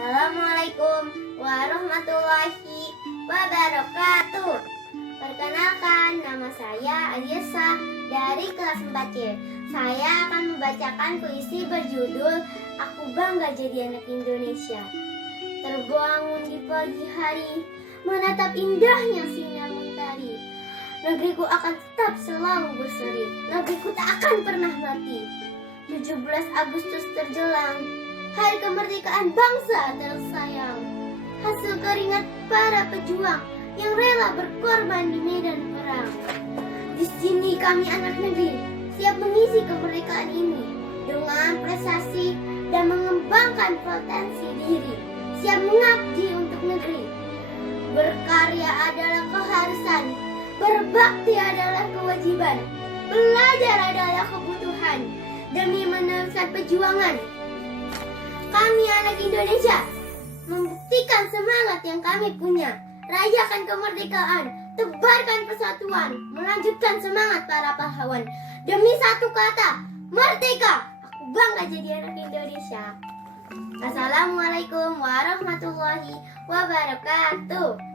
Assalamualaikum warahmatullahi wabarakatuh. Perkenalkan, nama saya Aliasa dari kelas 4C. Saya akan membacakan puisi berjudul Aku Bangga Jadi Anak Indonesia. Terbangun di pagi hari, menatap indahnya sinar mentari. Negeriku akan tetap selalu berseri, negeriku tak akan pernah mati. 17 Agustus terjelang, hari kemerdekaan bangsa tersayang. Hasil keringat para pejuang yang rela berkorban di medan perang. Di sini kami anak negeri siap mengisi kemerdekaan ini dengan prestasi dan mengembangkan potensi diri. Siap mengabdi untuk negeri. Berkarya adalah keharusan, berbakti adalah kewajiban, belajar adalah kebutuhan demi meneruskan perjuangan. Kami anak Indonesia membuktikan semangat yang kami punya. Rayakan kemerdekaan, tebarkan persatuan, melanjutkan semangat para pahlawan. Demi satu kata, merdeka. Aku bangga jadi anak Indonesia. Assalamualaikum warahmatullahi wabarakatuh.